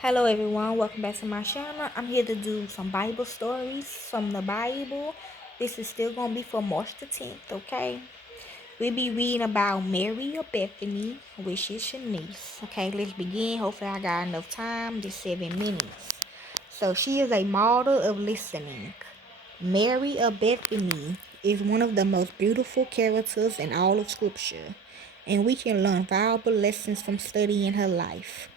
Hello everyone, welcome back to my channel. I'm here to do some Bible stories from the Bible. This is still going to be for March the 10th, okay? We'll be reading about Mary of Bethany, which is your niece. Okay, let's begin. Hopefully I got enough time, just 7 minutes. So she is a model of listening. Mary of Bethany is one of the most beautiful characters in all of Scripture, and we can learn valuable lessons from studying her life.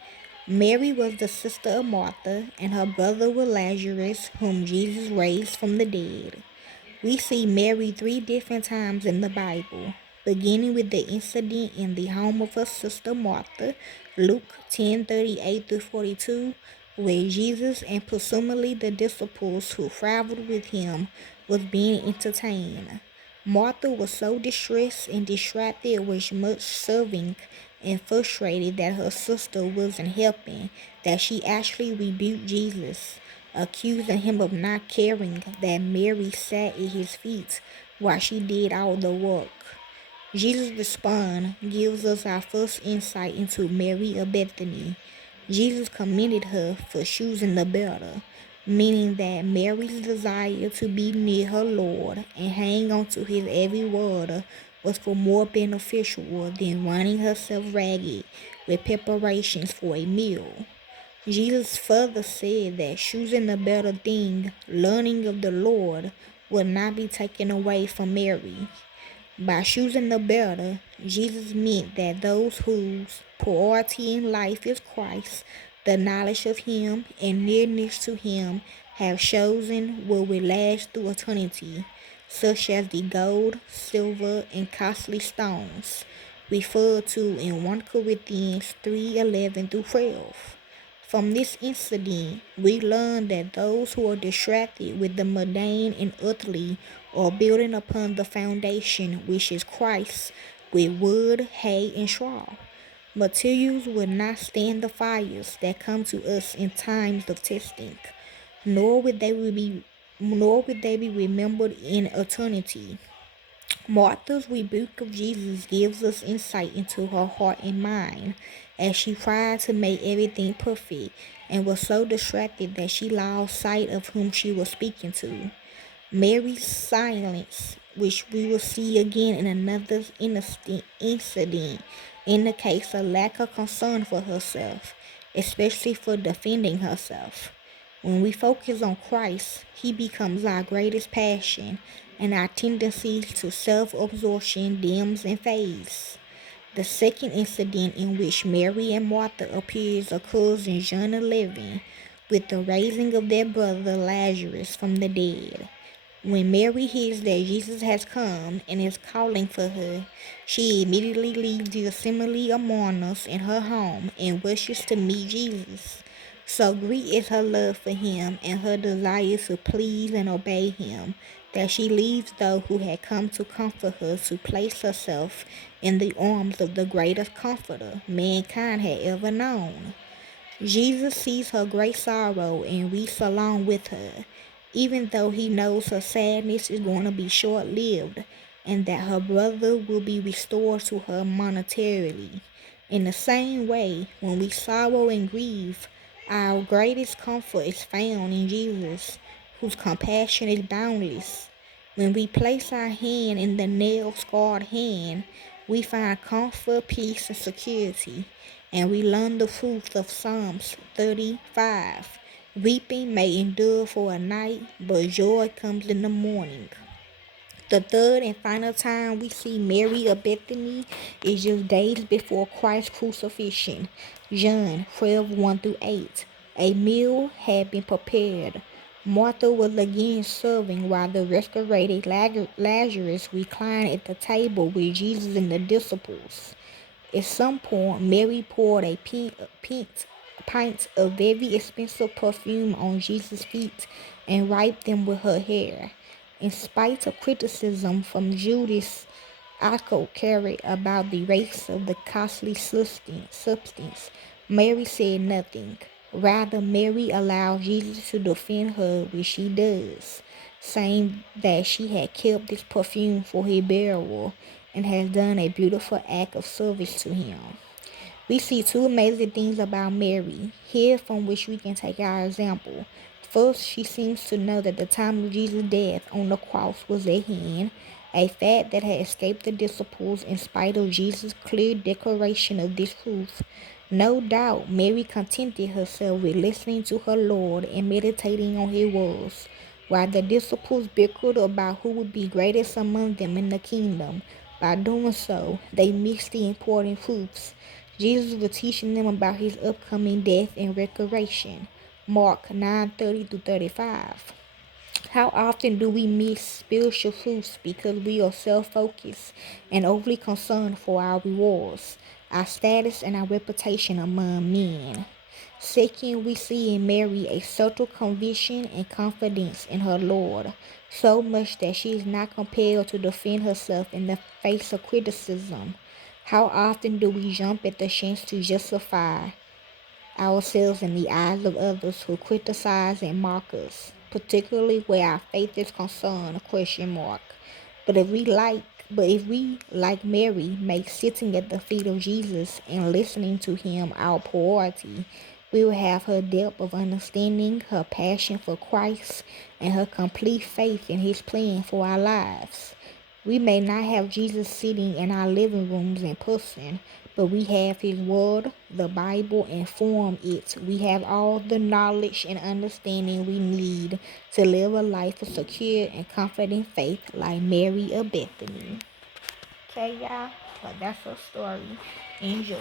Mary was the sister of Martha, and her brother was Lazarus, whom Jesus raised from the dead. We see Mary three different times in the Bible, beginning with the incident in the home of her sister Martha, Luke 10:38 through 42, where Jesus and presumably the disciples who traveled with him was being entertained. Martha was so distressed and distracted with much serving and frustrated that her sister wasn't helping that she actually rebuked Jesus, accusing him of not caring that Mary sat at his feet while she did all the work. Jesus' response gives us our first insight into Mary of Bethany. Jesus commended her for choosing the better, meaning that Mary's desire to be near her Lord and hang on to his every word was for more beneficial than running herself ragged with preparations for a meal. Jesus further said that choosing the better thing, learning of the Lord, will not be taken away from Mary. By choosing the better, Jesus meant that those whose priority in life is Christ, the knowledge of Him, and nearness to Him have chosen what will last through eternity, such as the gold, silver, and costly stones, referred to in 1 Corinthians 3:11 through 12. From this incident, we learn that those who are distracted with the mundane and earthly are building upon the foundation, which is Christ, with wood, hay, and straw. Materials will not stand the fires that come to us in times of testing, nor would they be remembered in eternity. Martha's rebuke of Jesus gives us insight into her heart and mind as she tried to make everything perfect and was so distracted that she lost sight of whom she was speaking to. Mary's silence, which we will see again in another incident, indicates a lack of concern for herself, especially for defending herself. When we focus on Christ, He becomes our greatest passion, and our tendencies to self-absorption dims and fades. The second incident in which Mary and Martha appears occurs in John 11, with the raising of their brother Lazarus from the dead. When Mary hears that Jesus has come and is calling for her, she immediately leaves the assembly of mourners in her home and wishes to meet Jesus. So great is her love for him and her desire to please and obey him that she leaves those who had come to comfort her to place herself in the arms of the greatest comforter mankind had ever known. Jesus sees her great sorrow and weeps along with her, even though he knows her sadness is going to be short-lived and that her brother will be restored to her monetarily. In the same way, when we sorrow and grieve, our greatest comfort is found in Jesus, whose compassion is boundless. When we place our hand in the nail-scarred hand, we find comfort, peace, and security, and we learn the truth of Psalms 35. Weeping may endure for a night, but joy comes in the morning. The third and final time we see Mary of Bethany is just days before Christ's crucifixion. John 12:1 through 8. A meal had been prepared. Martha was again serving while the resurrected Lazarus reclined at the table with Jesus and the disciples. At some point, Mary poured a pint of very expensive perfume on Jesus' feet and wiped them with her hair. In spite of criticism from Judas Iscariot about the waste of the costly substance, Mary said nothing. Rather, Mary allowed Jesus to defend her, which she does, saying that she had kept this perfume for his burial and has done a beautiful act of service to him. We see two amazing things about Mary, here from which we can take our example. First, she seems to know that the time of Jesus' death on the cross was at hand, a fact that had escaped the disciples in spite of Jesus' clear declaration of this truth. No doubt, Mary contented herself with listening to her Lord and meditating on his words, while the disciples bickered about who would be greatest among them in the kingdom. By doing so, they missed the important truths. Jesus was teaching them about his upcoming death and resurrection. Mark 9:30-35. How often do we miss spiritual truths because we are self-focused and overly concerned for our rewards, our status, and our reputation among men? Second, we see in Mary a subtle conviction and confidence in her Lord, so much that she is not compelled to defend herself in the face of criticism. How often do we jump at the chance to justify ourselves in the eyes of others who criticize and mock us, particularly where our faith is concerned, question mark. But if we, like Mary, make sitting at the feet of Jesus and listening to him our priority, we will have her depth of understanding, her passion for Christ, and her complete faith in his plan for our lives. We may not have Jesus sitting in our living rooms in person, but we have his word, the Bible, and from it we have all the knowledge and understanding we need to live a life of secure and confident faith like Mary of Bethany. Okay, y'all? But that's her story. Enjoy.